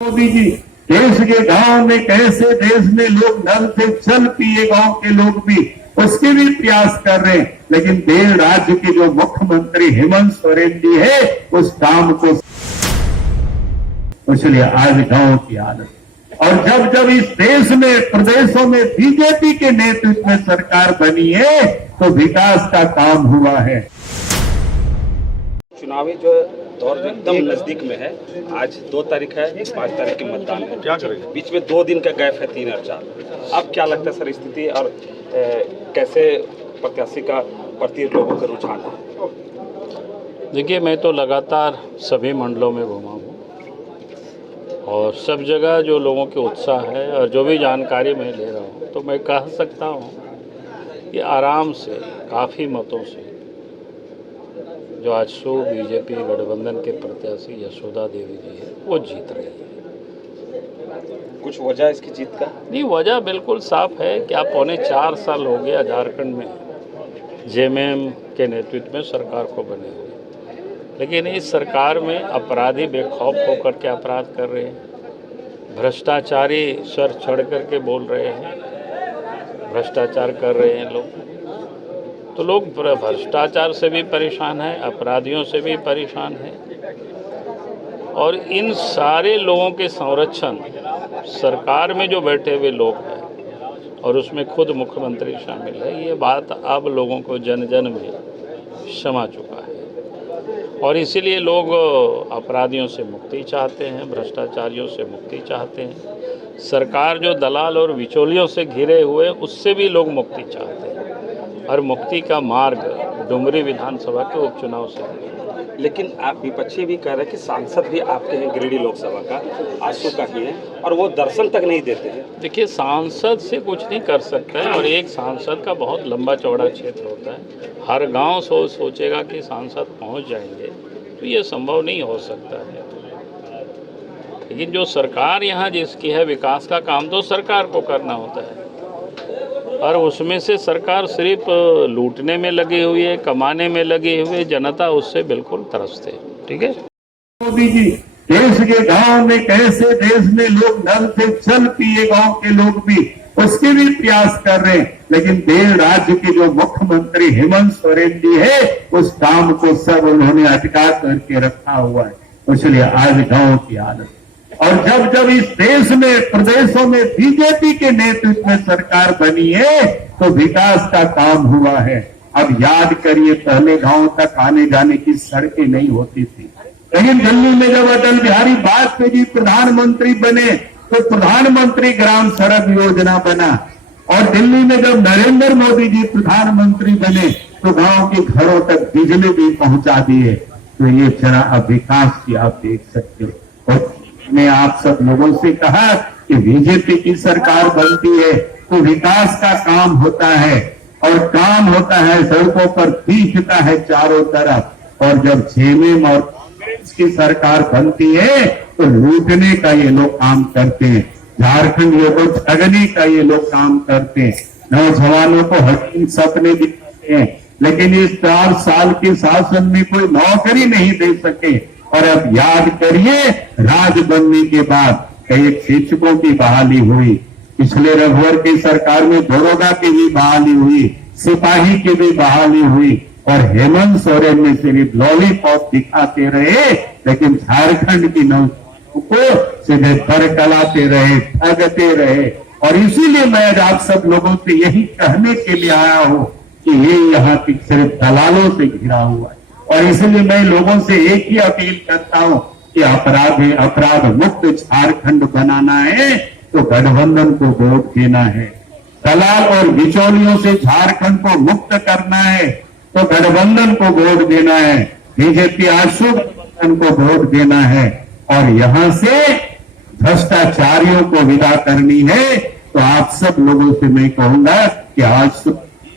मोदी जी देश के गांव में कैसे देश में लोग नल से जल पिए, गांव के लोग भी उसके भी प्रयास कर रहे हैं, लेकिन देश राज्य के जो मुख्यमंत्री हेमंत सोरेन जी है उस काम को, इसलिए आज गांव की हालत। और जब जब इस देश में प्रदेशों में बीजेपी के नेतृत्व में सरकार बनी है तो विकास का काम हुआ है। चुनावी जो दौर जो एकदम नजदीक में है, आज 2 तारीख है, 5 तारीख के मतदान है। क्या करेंगे? बीच में 2 दिन का गैप है, 3 और 4। अब क्या लगता है सर स्थिति, और कैसे प्रत्याशी का प्रति लोगों का रुझान है? देखिए, मैं तो लगातार सभी मंडलों में घूमा हूँ और सब जगह जो लोगों के उत्साह है और जो भी जानकारी मैं ले रहा हूँ, तो मैं कह सकता हूँ कि आराम से काफ़ी मतों से जो आज बीजेपी गठबंधन के प्रत्याशी यशोदा देवी जी है वो जीत रही है। कुछ वजह इसकी जीत का? नहीं, वजह बिल्कुल साफ है कि आप 4.25 साल हो गया झारखंड में जेएमएम के नेतृत्व में सरकार को बने हुए, लेकिन इस सरकार में अपराधी बेखौफ होकर के अपराध कर रहे हैं, भ्रष्टाचारी सर चढ़ करके बोल रहे हैं, भ्रष्टाचार कर रहे हैं लोग। तो लोग भ्रष्टाचार से भी परेशान हैं, अपराधियों से भी परेशान हैं, और इन सारे लोगों के संरक्षण सरकार में जो बैठे हुए लोग हैं और उसमें खुद मुख्यमंत्री शामिल है, ये बात अब लोगों को जन जन में समा चुका है। और इसीलिए लोग अपराधियों से मुक्ति चाहते हैं, भ्रष्टाचारियों से मुक्ति चाहते हैं, सरकार जो दलाल और बिचौलियों से घिरे हुए उससे भी लोग मुक्ति चाहते हैं, और मुक्ति का मार्ग डुमरी विधानसभा के उपचुनाव से है। लेकिन आप विपक्षी भी कह रहे हैं कि सांसद भी आपके हैं गिरिडीह लोकसभा का, आंसू का ही है, और वो दर्शन तक नहीं देते हैं। देखिए, सांसद से कुछ नहीं कर सकता है, और एक सांसद का बहुत लंबा चौड़ा क्षेत्र होता है। हर गांव सोचेगा कि सांसद पहुंच जाएंगे, तो ये संभव नहीं हो सकता है। लेकिन जो सरकार यहाँ जिसकी है, विकास का काम तो सरकार को करना होता है, और उसमें से सरकार सिर्फ लूटने में लगी हुई है, कमाने में लगी हुई है, जनता उससे बिल्कुल तरसते है। ठीक है। मोदी जी देश के गांव में कैसे देश में लोग नल से जल पिए, गांव के लोग भी उसके भी प्रयास कर रहे हैं, लेकिन देश राज्य के जो मुख्यमंत्री हेमंत सोरेन जी है उस काम को सब उन्होंने अटका करके रखा हुआ है, इसलिए आज गांव की हालत। और जब जब इस देश में प्रदेशों में बीजेपी के नेतृत्व में सरकार बनी है तो विकास का काम हुआ है। अब याद करिए, पहले गांव तक आने जाने की सड़कें नहीं होती थी, लेकिन दिल्ली में जब अटल बिहारी वाजपेयी जी प्रधानमंत्री बने तो प्रधानमंत्री ग्राम सड़क योजना बना, और दिल्ली में जब नरेंद्र मोदी जी प्रधानमंत्री बने तो गांव के घरों तक बिजली भी पहुंचा दिए। तो ये जरा अब विकास की आप देख सकते हो। और मैं आप सब लोगों से कहा कि बीजेपी की सरकार बनती है तो विकास का काम होता है, और काम होता है सड़कों पर दिखता है चारों तरफ, और जब जेएमएम और कांग्रेस की सरकार बनती है तो लूटने का ये लोग काम करते हैं, झारखंडियों को ठगने का ये लोग काम करते हैं, नौजवानों को हसीन सपने दिखाते हैं, लेकिन इस 4 साल के शासन में कोई नौकरी नहीं दे सके। और अब याद करिए, राज बनने के बाद कई शिक्षकों की बहाली हुई, पिछले रघुवर की सरकार में दरोगा की भी बहाली हुई, सिपाही की भी बहाली हुई, और हेमंत सोरेन ने सिर्फ लॉलीपॉप दिखाते रहे, लेकिन झारखंड की नौजवानों को सीधे बरकलाते रहे, ठगते रहे। और इसीलिए मैं आज आप सब लोगों से यही कहने के लिए आया हूं कि ये यहाँ की सिर्फ दलालों से घिरा हुआ है, और इसलिए मैं लोगों से एक ही अपील करता हूं कि अपराध मुक्त झारखंड बनाना है तो गठबंधन को वोट देना है। दलाल और बिचौलियों से झारखंड को मुक्त करना है तो गठबंधन को वोट देना है, बीजेपी आशु गठबंधन को वोट देना है, और यहां से भ्रष्टाचारियों को विदा करनी है। तो आप सब लोगों से मैं कहूंगा कि आज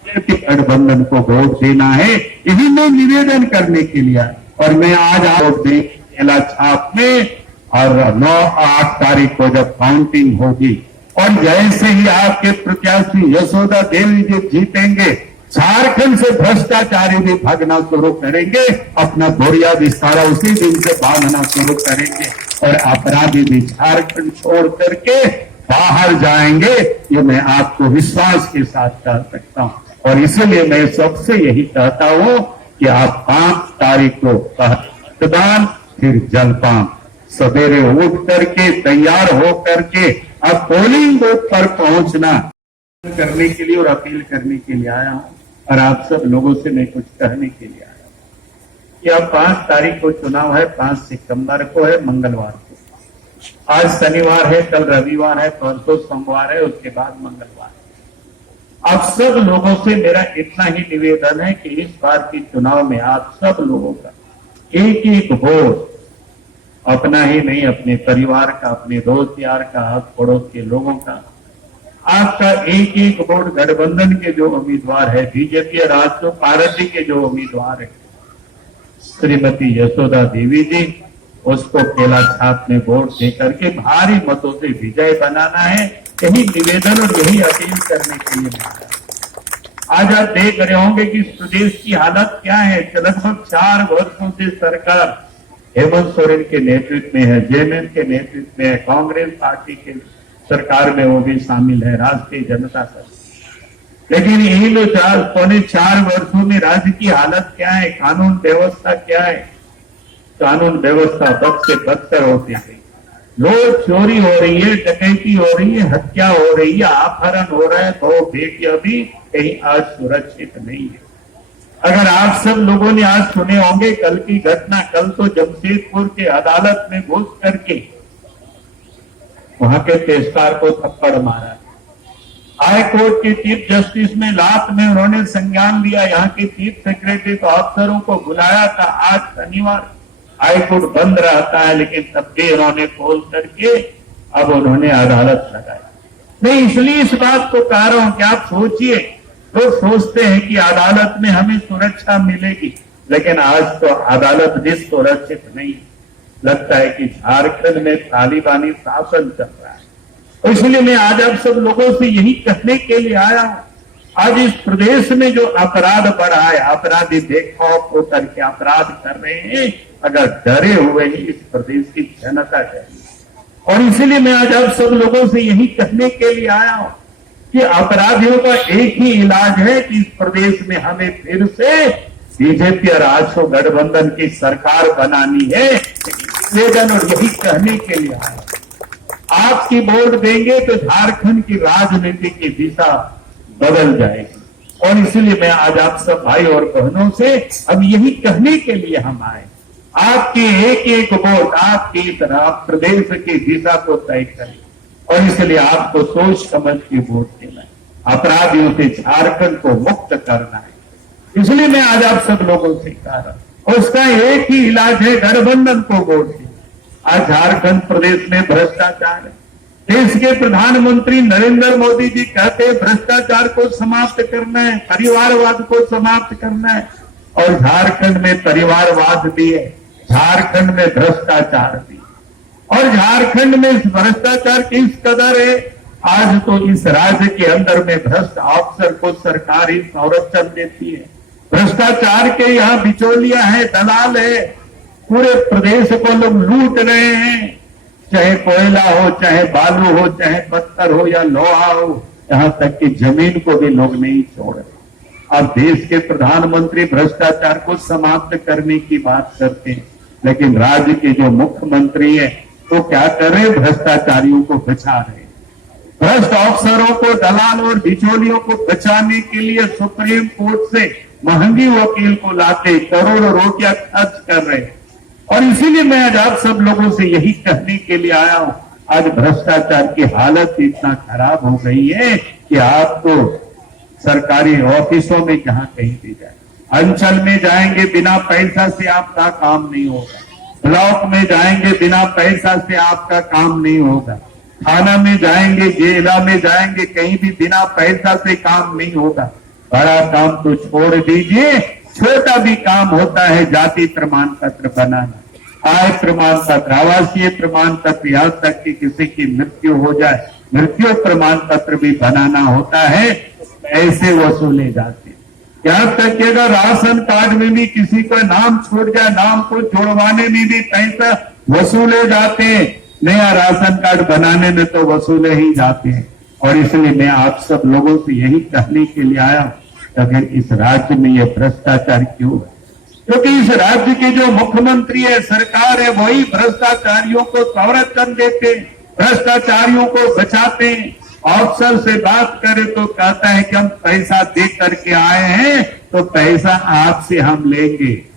गठबंधन को वोट देना है, यही मैं निवेदन करने के लिए। और मैं आज वोट देला छाप में, और 9-8 तारीख को जब काउंटिंग होगी, और जैसे ही आपके प्रत्याशी यशोदा देवी जी जीतेंगे, झारखंड से भ्रष्टाचारी भी भागना शुरू करेंगे, अपना बोरिया विस्तारा उसी दिन से बांधना शुरू करेंगे। और अपराधी भी झारखंड छोड़ करके बाहर जाएंगे, ये मैं आपको विश्वास के साथ कह सकता हूं। और इसलिए मैं सबसे यही कहता हूं कि आप 5 तारीख को मतदान फिर जलपान, सवेरे उठ करके तैयार हो करके अब पोलिंग बूथ पर पहुंचना करने के लिए और अपील करने के लिए आया हूं। और आप सब लोगों से मैं कुछ कहने के लिए आया हूं कि अब 5 तारीख को चुनाव है, 5 सितंबर को है, मंगलवार को। आज शनिवार है, कल रविवार है, परसों सोमवार है, उसके बाद मंगलवार है। आप सब लोगों से मेरा इतना ही निवेदन है कि इस बार के चुनाव में आप सब लोगों का एक एक वोट, अपना ही नहीं, अपने परिवार का, अपने दोस्त यार का, आस पड़ोस के लोगों का, आपका एक एक वोट गठबंधन के जो उम्मीदवार है, बीजेपी और राष्ट्रीय पार्टी के जो उम्मीदवार है, श्रीमती यशोदा देवी जी, उसको केला छाप में वोट दे करके भारी मतों से विजय बनाना है। यही निवेदन और यही अपील करने के लिए आज आप देख रहे होंगे कि इस प्रदेश की हालत क्या है। लगभग 4 वर्षों से सरकार हेमंत सोरेन के नेतृत्व में है, जेएमएम के नेतृत्व में है, कांग्रेस पार्टी के सरकार में वो भी शामिल है, राष्ट्रीय जनता दल। लेकिन इन 4 वर्षों में राज्य की हालत क्या है, कानून व्यवस्था क्या है? कानून व्यवस्था बद से बदतर होती है। लोग चोरी हो रही है, डकैती हो रही है, हत्या हो रही है, अपहरण हो रहा है, 2 बेटियां भी कहीं आज सुरक्षित नहीं है। अगर आप सब लोगों ने आज सुने होंगे कल की घटना, कल तो जमशेदपुर के अदालत में घुस करके वहां के पेशकार को थप्पड़ मारा। हाई कोर्ट के चीफ जस्टिस में लात में उन्होंने संज्ञान लिया, यहाँ के चीफ सेक्रेटरी को, अफसरों को बुलाया था। आज शनिवार हाई कोर्ट बंद रहता है, लेकिन तब भी उन्होंने खोल करके अब उन्होंने अदालत लगाई। मैं इसलिए इस बात को कह रहा हूं कि आप सोचिए, लोग सोचते हैं कि अदालत में हमें सुरक्षा मिलेगी, लेकिन आज तो अदालत भी सुरक्षित नहीं। लगता है कि झारखंड में तालिबानी शासन चल रहा है। इसलिए मैं आज आप सब लोगों से यही कहने के लिए आया हूं, आज इस प्रदेश में जो अपराध बढ़ा है, अपराधी बेखौफ होकर के अपराध कर रहे हैं, अगर डरे हुए ही इस प्रदेश की जनता चाहिए। और इसीलिए मैं आज आप सब लोगों से यही कहने के लिए आया हूं कि अपराधियों का एक ही इलाज है कि इस प्रदेश में हमें फिर से बीजेपी और राष्ट्रीय गठबंधन की सरकार बनानी है। निवेदन और यही कहने के लिए आया, आपकी वोट देंगे तो झारखंड की राजनीति की दिशा बदल जाएगी। और इसलिए मैं आज आप सब भाई और बहनों से अब यही कहने के लिए हम आए, आपकी एक एक वोट आपकी तरह प्रदेश की दिशा को तय करे। और इसलिए आपको सोच समझ के वोट देना है, अपराधियों से झारखंड को मुक्त करना है। इसलिए मैं आज आप सब लोगों से कह रहा हूं, उसका एक ही इलाज है, गठबंधन को वोट देना। आज झारखंड प्रदेश में भ्रष्टाचार है। देश के प्रधानमंत्री नरेंद्र मोदी जी कहते हैं भ्रष्टाचार को समाप्त करना है, परिवारवाद को समाप्त करना है। और झारखंड में परिवारवाद भी है, झारखंड में भ्रष्टाचार भी। और झारखंड में इस भ्रष्टाचार किस कदर है, आज तो इस राज्य के अंदर में भ्रष्ट अफसर को सरकार ही संरक्षण देती है। भ्रष्टाचार के यहाँ बिचौलिया है, दलाल है, पूरे प्रदेश को लोग लूट रहे हैं। चाहे कोयला हो, चाहे बालू हो, चाहे पत्थर हो या लोहा हो, यहां तक कि जमीन को भी लोग नहीं छोड़ रहे। अब देश के प्रधानमंत्री भ्रष्टाचार को समाप्त करने की बात करते हैं, लेकिन राज्य के जो मुख्यमंत्री है तो क्या कर रहे, भ्रष्टाचारियों को बचा रहे। भ्रष्ट अफसरों को, दलाल और बिचौलियों को बचाने के लिए सुप्रीम कोर्ट से महंगी वकील को लाके करोड़ों रुपया खर्च कर रहे हैं। और इसीलिए मैं आज आप सब लोगों से यही कहने के लिए आया हूं, आज भ्रष्टाचार की हालत इतना खराब हो गई है कि आपको सरकारी ऑफिसों में जहां कहीं भी जाए, अंचल में जाएंगे बिना पैसा से आपका काम नहीं होगा, ब्लॉक में जाएंगे बिना पैसा से आपका काम नहीं होगा, थाना में जाएंगे, जेला में जाएंगे, कहीं भी बिना पैसा से काम नहीं होगा। बड़ा काम तो छोड़ दीजिए, छोटा भी काम होता है जाति प्रमाण पत्र बनाना, आय प्रमाण पत्र, आवासीय प्रमाण पत्र, यहां तक कि किसी की मृत्यु हो जाए मृत्यु प्रमाण पत्र भी बनाना होता है, पैसे वसूले जाते। यहां तक कि अगर राशन कार्ड में भी किसी का नाम छूट जाए, नाम को जोड़वाने में भी पैसा वसूले जाते हैं। नया राशन कार्ड बनाने में तो वसूले ही जाते हैं। और इसलिए मैं आप सब लोगों से यही कहने के लिए आया हूं, अगर इस राज्य में ये भ्रष्टाचार क्यों है? क्योंकि इस राज्य के जो मुख्यमंत्री है, सरकार है, वही भ्रष्टाचारियों को संरक्षण देते, भ्रष्टाचारियों को बचाते। अफसर से बात करें तो कहता है कि हम पैसा दे करके आए हैं, तो पैसा आपसे हम लेंगे।